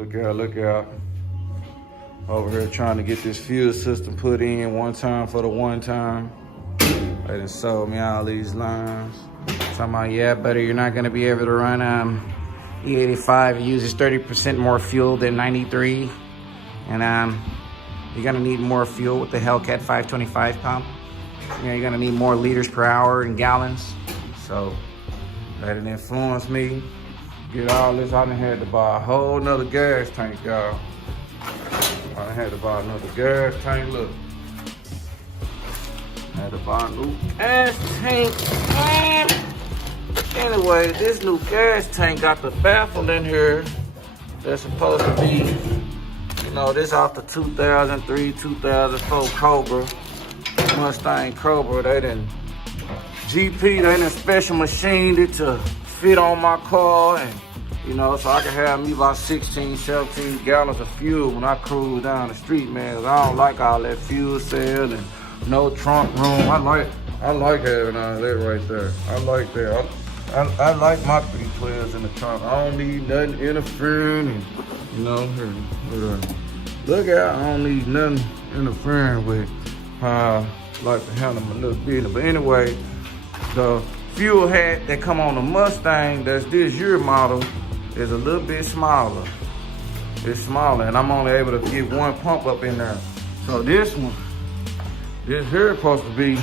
Look out, look out. Over here trying to get this fuel system put in one time for the one time. They done sold me all these lines. Talking about, yeah, buddy, you're not gonna be able to run E85. It uses 30% more fuel than 93. And you're gonna need more fuel with the Hellcat 525 pump. You know, you're gonna need more liters per hour in gallons. So that didn't influence me. Get all this, I done had to buy a whole nother gas tank, y'all. I done had to buy another gas tank, look. Had to buy a new gas tank. Anyway, this new gas tank got the baffle in here that's supposed to be, you know, this off the 2003, 2004 Cobra, Mustang Cobra. They done, GP, they done special machined it to fit on my car, and you know, so I can have me about 16, 17 gallons of fuel when I cruise down the street, man. 'Cause I don't like all that fuel cell and no trunk room. I like having all that right there. I like that. I like my 312s in the trunk. I don't need nothing interfering, and you know, look out, I don't need nothing interfering with how I like to handle my little business. But anyway, the fuel hat that come on the Mustang, that's this year model, is a little bit smaller. It's smaller, and I'm only able to get one pump up in there. So this one, this here is supposed to be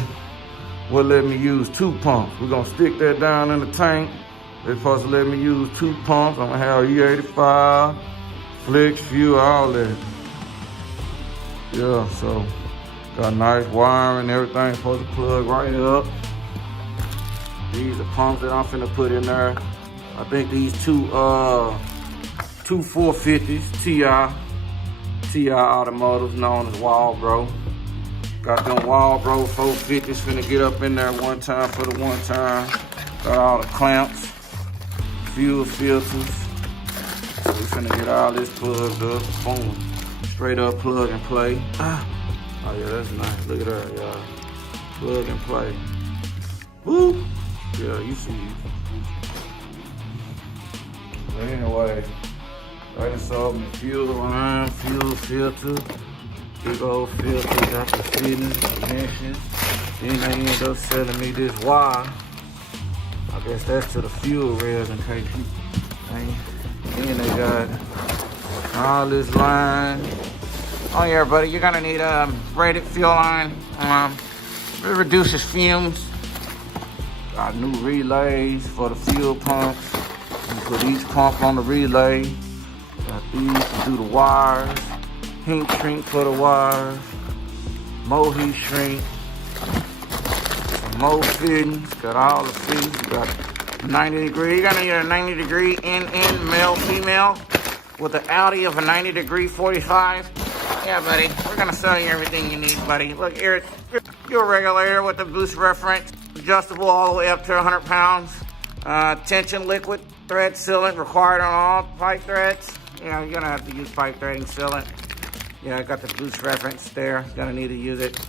what let me use 2 pumps. We're gonna stick that down in the tank. It's supposed to let me use 2 pumps. I'm gonna have E85, flex fuel, all that. Yeah, so got nice wiring and everything, supposed to plug right up. These are pumps that I'm finna put in there. I think these two 450's TI Automotives, known as WALBRO. Got them WALBRO 450's finna get up in there one time for the one time. Got all the clamps, fuel filters. So we finna get all this plugged up. Boom, straight up plug and play. Oh yeah, that's nice. Look at that, y'all. Plug and play. Woo! Yeah, you see. But anyway, I done sold me fuel line, fuel filter, big old filter, got the fittings, dimensions. Then they ended up selling me this wire. I guess that's to the fuel rails in case you ain't. Then they got all this line. Oh yeah, buddy, you're gonna need a braided fuel line. It reduces fumes. Got new relays for the fuel pumps. You put each pump on the relay. Got these to do the wires. Heat shrink for the wires. More heat shrink. Some more fittings. Got all the fittings. You got 90 degree. You're gonna need a 90 degree in male, female with an Audi of a 90 degree 45. Yeah, buddy. We're gonna sell you everything you need, buddy. Look here, your regulator with the boost reference. Adjustable all the way up to 100 pounds. Tension liquid thread sealant required on all pipe threads. Yeah, you're gonna have to use pipe threading sealant. Yeah, I got the boost reference there. Gonna need to use it.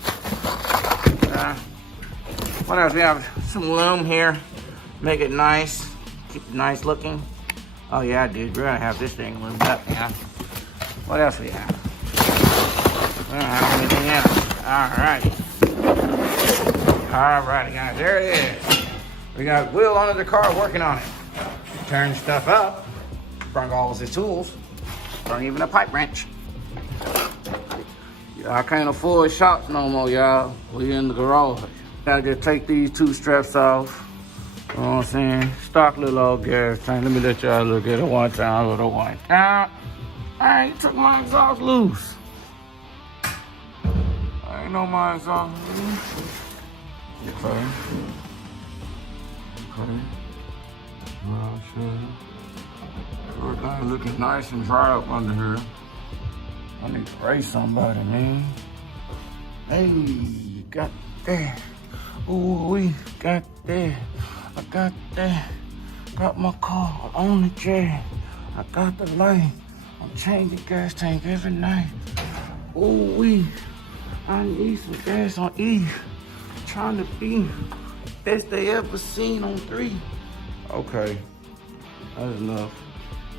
What else? We have some loom here. Make it nice. Keep it nice looking. Oh yeah, dude, we're gonna have this thing loomed up, yeah. What else we have? We don't have anything else. Alrighty, guys, there it is. We got Will under the car working on it. Turn stuff up. Bring all of his tools. Bring even a pipe wrench. I can't afford shops no more, y'all. We in the garage. Gotta just take these 2 straps off. You know what I'm saying? Stock little old gas tank. Let me let y'all look at it one time. Little one. I took my exhaust loose. I ain't know my exhaust loose. Okay. Well, sure. Everything looking nice and dry up under here. I need to race somebody, man. Hey, got that. Ooh, we got that. I got that. Got my car on the jack. I got the light. I'm changing gas tank every night. Ooh, I need some gas on E. Trying to be best they ever seen on 3. Okay, that's enough.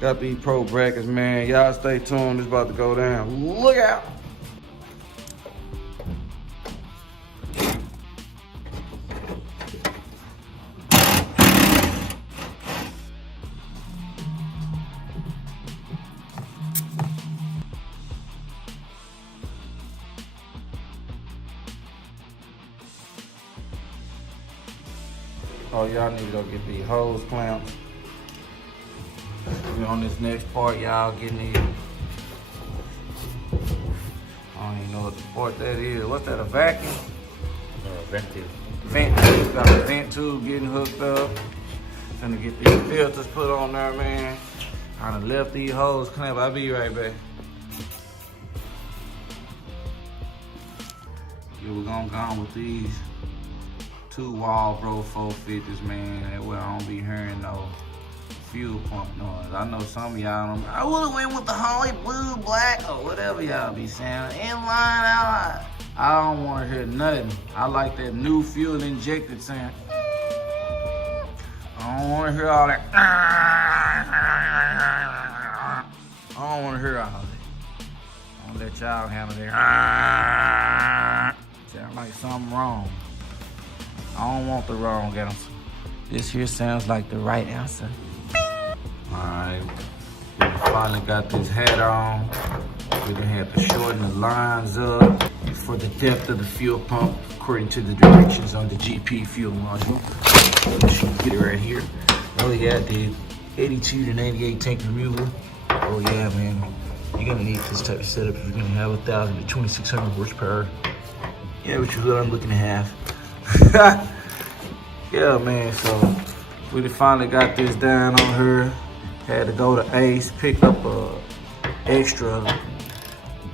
Got these pro brackets, man. Y'all stay tuned. It's about to go down. Look out. Oh, y'all need to go get these hose clamps. We on this next part, y'all getting these. I don't even know what the part that is. What's that, a vacuum? Vent tube. Vent tube. Got a vent tube getting hooked up. Gonna get these filters put on there, man. I done left these hose clamps. I'll be right back. Yeah, we're gonna go on with these 2 WALBRO 450's, man. That way I don't be hearing no fuel pump noise. I know some of y'all don't. I would've went with the Holly blue, black, or whatever y'all be saying. Inline, outline. I don't wanna hear nothing. I like that new fuel injected sound. I don't wanna hear all that. I don't wanna hear all that. I'm gonna let y'all handle that. Sound like something wrong. I don't want the wrong answer. This here sounds like the right answer. Alright, we finally got this hat on. We done had to shorten the lines up for the depth of the fuel pump according to the directions on the GP fuel module. Let's get it right here. Oh yeah, I did 82 to 98 tank removal. Oh yeah, man. You're gonna need this type of setup if you're gonna have 1,000 to 2,600 horsepower. Yeah, which is what I'm looking to have. Yeah, man, so we finally got this down on her. Had to go to Ace, pick up a extra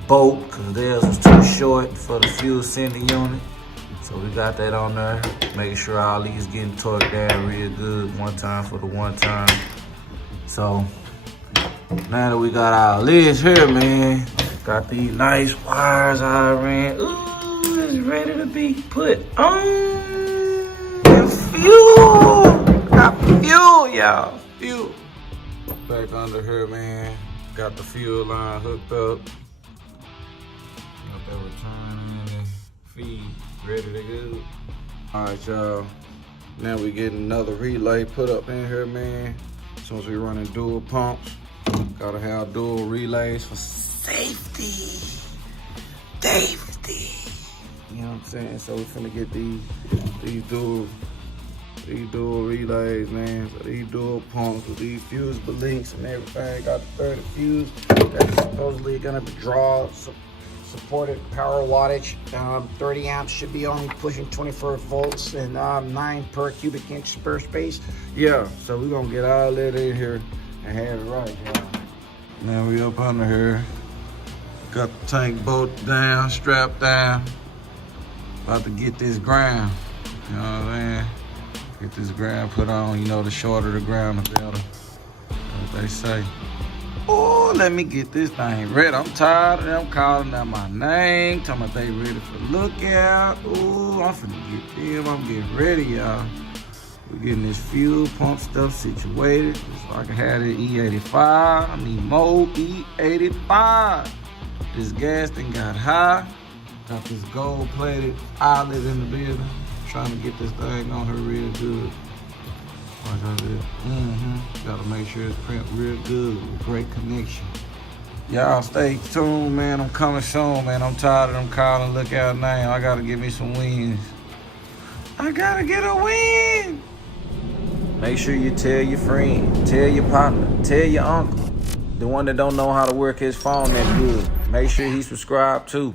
bolt because theirs was too short for the fuel sending unit. So we got that on there, making sure all these getting torqued down real good, one time for the one time. So now that we got all this here, man, got these nice wires I ran. Ooh, it's ready to be put on. Fuel! Got fuel, y'all. Fuel. Back under here, man. Got the fuel line hooked up. Got that return and feed ready to go. Alright, y'all. Now we getting another relay put up in here, man. Since we running dual pumps, gotta have dual relays for safety. Safety. You know what I'm saying? So we finna get these dual relays, man. So these dual pumps with these fusible links and everything. Got the 30 fuse. That's supposedly gonna draw supported power wattage. 30 amps should be only pushing 24 volts and 9 per cubic inch per space. Yeah, so we're gonna get all that in here and have it right, y'all. Now we up under here. Got the tank bolt down, strapped down. About to get this ground. You know what I mean? Get this ground put on. You know, the shorter the ground, the better. What they say. Oh, let me get this thing ready. I'm tired of them calling out my name, talking about they ready for lookout. Oh, I'm finna get them. I'm getting ready, y'all. We're getting this fuel pump stuff situated so I can have the E85. I need more E85. This gas thing got high. Got this gold-plated outlet in the building. Trying to get this thing on her real good. Watch out there. Gotta make sure it's print real good with great connection. Y'all stay tuned, man. I'm coming soon, man. I'm tired of them calling lookout now. I gotta get me some wins. I gotta get a win. Make sure you tell your friend, tell your partner, tell your uncle. The one that don't know how to work his phone that good. Make sure he subscribed too.